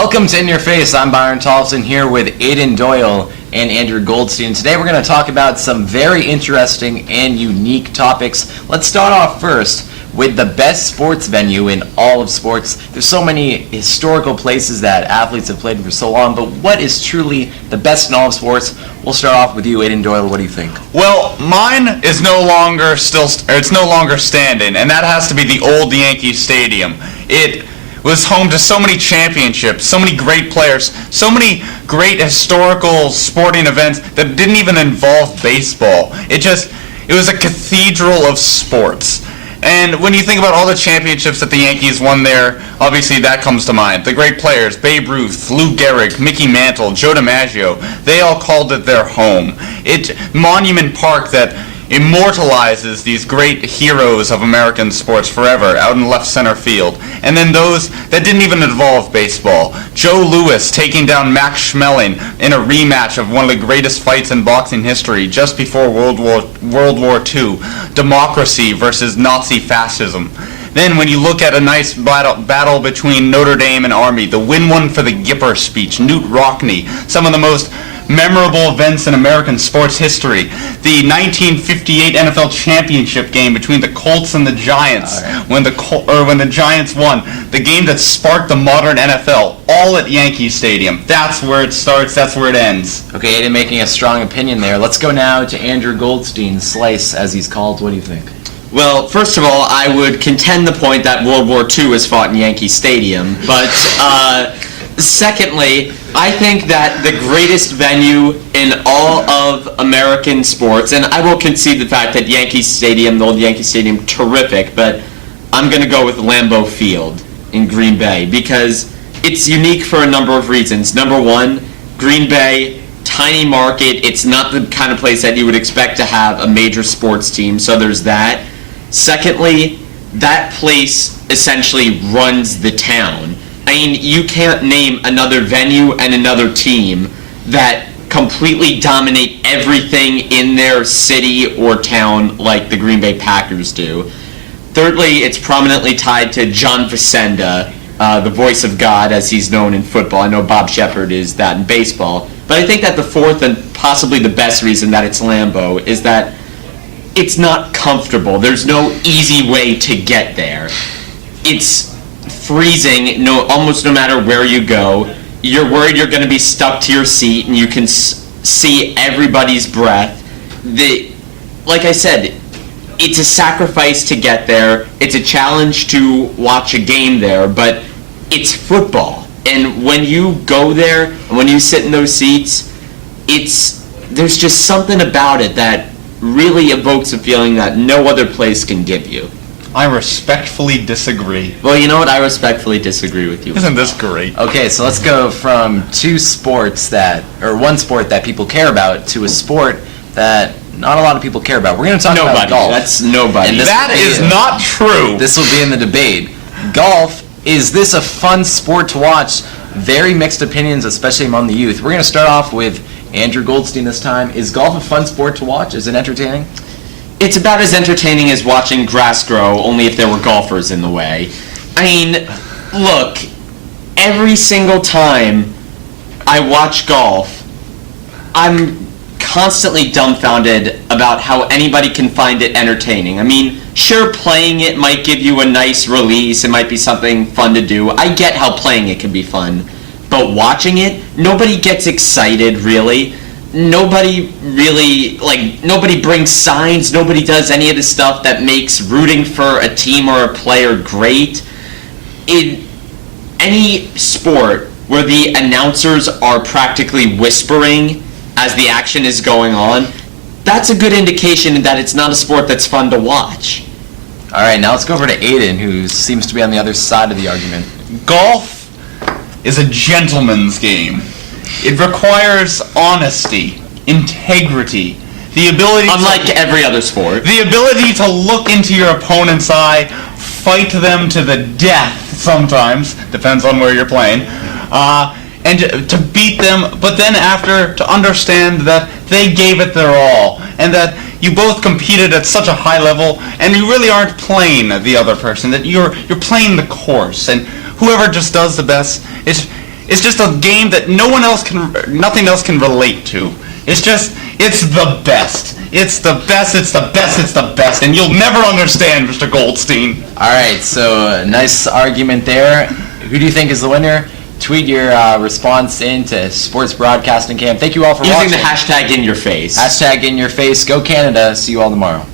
Welcome to In Your Face. I'm Byron Tolson here with Aiden Doyle and Andrew Goldstein. Today we're going to talk about some very interesting and unique topics. Let's start off first with the best sports venue in all of sports. There's so many historical places that athletes have played for so long, but what is truly the best in all of sports? We'll start off with you, Aiden Doyle. What do you think? Well, mine is no longer standing, and that has to be the old Yankee Stadium. It was home to so many championships, so many great players, so many great historical sporting events that didn't even involve baseball. It was a cathedral of sports. And when you think about all the championships that the Yankees won there, obviously that comes to mind. The great players, Babe Ruth, Lou Gehrig, Mickey Mantle, Joe DiMaggio, they all called it their home. It's Monument Park that immortalizes these great heroes of American sports forever out in left center field. And then those that didn't even involve baseball. Joe Louis taking down Max Schmeling in a rematch of one of the greatest fights in boxing history just before World War II. Democracy versus Nazi fascism. Then when you look at a nice battle between Notre Dame and Army, the win one for the Gipper speech, Newt Rockne, some of the most memorable events in American sports history. The 1958 NFL championship game between the Colts and the Giants, when the Giants won, the game that sparked the modern NFL, all at Yankee Stadium. That's where it starts, that's where it ends. Okay, Aiden making a strong opinion there. Let's go now to Andrew Goldstein, Slice, as he's called. What do you think? Well, first of all, I would contend the point that World War II was fought in Yankee Stadium, but secondly, I think that the greatest venue in all of American sports, and I will concede the fact that Yankee Stadium, the old Yankee Stadium, terrific, but I'm going to go with Lambeau Field in Green Bay because it's unique for a number of reasons. Number one, Green Bay, tiny market, it's not the kind of place that you would expect to have a major sports team, so there's that. Secondly, that place essentially runs the town. I mean, you can't name another venue and another team that completely dominate everything in their city or town like the Green Bay Packers do. Thirdly, it's prominently tied to John Facenda, the voice of God as he's known in football. I know Bob Shepard is that in baseball. But I think that the fourth and possibly the best reason that it's Lambeau is that it's not comfortable. There's no easy way to get there. It's freezing almost no matter where you go. You're worried you're going to be stuck to your seat and you can see everybody's breath. Like I said, it's a sacrifice to get there. It's a challenge to watch a game there, but it's football. And when you go there and when you sit in those seats, there's just something about it that really evokes a feeling that no other place can give you. I respectfully disagree. Well, you know what? I respectfully disagree with you. Isn't this great? Okay, so let's go from one sport that people care about to a sport that not a lot of people care about. We're going to talk about golf. That's nobody. That is not true. This will be in the debate. Golf, is this a fun sport to watch? Very mixed opinions, especially among the youth. We're going to start off with Andrew Goldstein this time. Is golf a fun sport to watch? Is it entertaining? It's about as entertaining as watching grass grow, only if there were golfers in the way. I mean, look, every single time I watch golf, I'm constantly dumbfounded about how anybody can find it entertaining. I mean, sure, playing it might give you a nice release, it might be something fun to do. I get how playing it can be fun, but watching it, nobody gets excited, really. Nobody brings signs, nobody does any of the stuff that makes rooting for a team or a player great. In any sport where the announcers are practically whispering as the action is going on, that's a good indication that it's not a sport that's fun to watch. All right, now let's go over to Aiden, who seems to be on the other side of the argument. Golf is a gentleman's game. It requires honesty, integrity, the ability Unlike every other sport. The ability to look into your opponent's eye, fight them to the death sometimes, depends on where you're playing, and to beat them, but then after to understand that they gave it their all, and that you both competed at such a high level, and you really aren't playing the other person, that you're playing the course, and whoever just does the best, It's just a game that nothing else can relate to. It's the best. It's the best, it's the best, it's the best, and you'll never understand, Mr. Goldstein. All right, so nice argument there. Who do you think is the winner? Tweet your response into Sports Broadcasting Camp. Thank you all for watching. Using the hashtag #InYourFace. Hashtag in your face. Go Canada. See you all tomorrow.